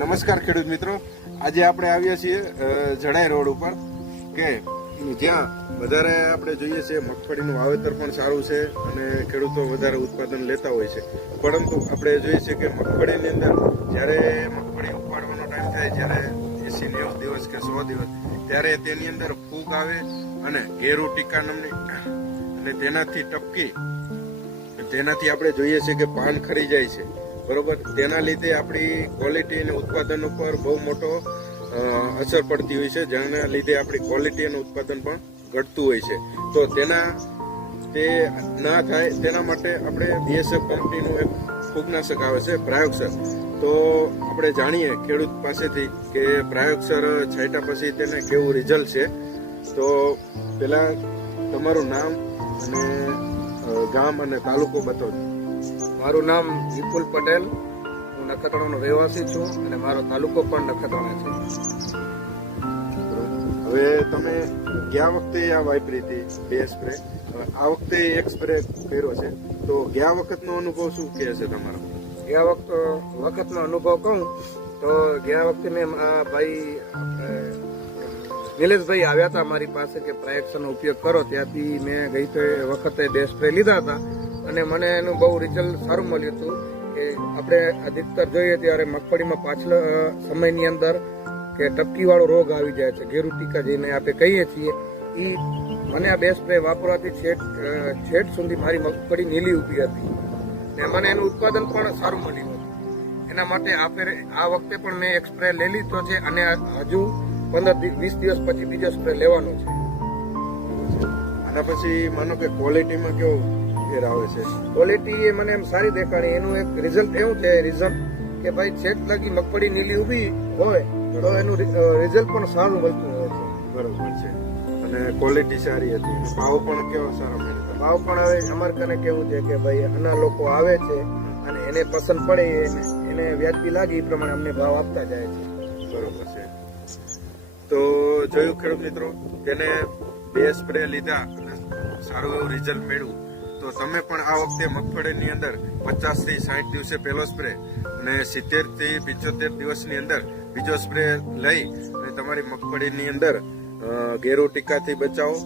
નમસ્કાર ખેડૂત મિત્રો, આજે આપણે આવ્યા છીએ જડાઈ રોડ ઉપર કે જ્યાં વધારે આપણે જોઈએ છીએ મગફળીનું વાવેતર પણ સારું છે અને ખેડૂતો વધારે ઉત્પાદન લેતા હોય છે. પરંતુ આપણે જોઈએ છીએ કે મગફળીની અંદર જ્યારે મગફળી ઉપાડવાનો ટાઈમ થાય, જ્યારે 80-90 દિવસ કે 100 દિવસ, ત્યારે તેની અંદર ફૂગ આવે અને ઘેરું ટીકા નામની અને તેનાથી ટપકી, તેનાથી આપણે જોઈએ છીએ કે પાન ખરી જાય છે. બરોબર, તેના લીધે આપણી ક્વોલિટી અને ઉત્પાદન ઉપર બહુ મોટો અસર પડતી હોય છે, જેના લીધે આપણી ક્વોલિટી અને ઉત્પાદન પણ ઘટતું હોય છે. તો તે ના થાય તેના માટે આપણે BSF કંપનીનું એક ફૂગનાશક આવે છે, પ્રાયોગસર. તો આપણે જાણીએ ખેડૂત પાસેથી કે પ્રાયોગસર છાંટ્યા પછી તેને કેવું રિઝલ્ટ છે. તો પેલા તમારું નામ અને ગામ અને તાલુકો બતાવજો. મારું નામ વિપુલ પટેલ, હું નખત્રાણાનો રહેવાસી છું અને મારો તાલુકો પણ નખત્રાણા છે. હવે તમે ગયા વખતે આ વાપરી હતી 2 સ્પ્રે, આ વખતે 1 સ્પ્રે કર્યો છે, તો ગયા વખતનો અનુભવ શું કહે છે તમારો? ગયા વખતનો અનુભવ કહું તો ગયા વખતે મેં આ ભાઈ નિલેશભાઈ આવ્યા હતા મારી પાસે કે પ્રાયોગસરનો ઉપયોગ કરો, ત્યાંથી મેં ગઈ વખતે 2 સ્પ્રે લીધા હતા અને મને એનું બહુ રિઝલ્ટ સારું મળ્યું હતું. કે આપણે અધિકતર જોઈએ ત્યારે મગફળીમાં પાછલા સમયની અંદર કે ટપકીવાળો રોગ આવી જાય છે, ઘેરું ટીકા જેને આપણે કહીએ છીએ. એ મને આ 2 સ્પ્રે વાપરવાથી છેટ સુધી મારી મગફળી નીલી ઊભી હતી ને મને એનું ઉત્પાદન પણ સારું મળ્યું હતું. એના માટે આ વખતે પણ મેં 1 સ્પ્રે લઈ લીધો છે અને હજુ 15-20 દિવસ પછી બીજો સ્પ્રે લેવાનો છે. આના પછી માનો કે ક્વોલિટીમાં કેવું આવે છે? ક્વોલિટી એ મને એમ સારી દેખાણી. એનું એક રિઝલ્ટ એવું છે કે ભાઈ છેક લગી મગફળી નીલી ઊભી હોય તો એનું રિઝલ્ટ પણ સારું મળતું હોય છે. બરોબર છે. અને ક્વોલિટી સારી હતી, ભાવ પણ કેવો સારો મળ્યો? ભાવ પણ હવે અમારે કને કેવું છે કે ભાઈ આના લોકો આવે છે અને એને પસંદ પડે, એને વ્યાજબી લાગે એ પ્રમાણે અમને ભાવ આપતા જાય છે. બરોબર છે. તો જોયું ખેડૂત મિત્રો, તેને 2 સ્પ્રે લીધા અને સારું એવું રિઝલ્ટ મેળવ્યું. તો તમે પણ આ વખતે મગફળીની અંદર 50 થી 60 દિવસે પહેલો સ્પ્રે અને 70 થી 75 દિવસની અંદર બીજો સ્પ્રે લઈ અને તમારી મગફળીની અંદર ઘેરું ટીકાથી બચાવો